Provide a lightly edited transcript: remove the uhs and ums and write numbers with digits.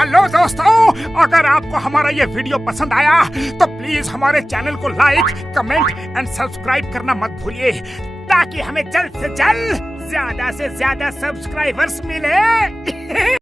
Hello दोस्तों, अगर आपको हमारा ये वीडियो पसंद आया तो प्लीज हमारे चैनल को लाइक, कमेंट एंड सब्सक्राइब करना मत भूलिए, ताकि हमें जल्द से जल्द ज्यादा से ज्यादा सब्सक्राइबर्स मिले।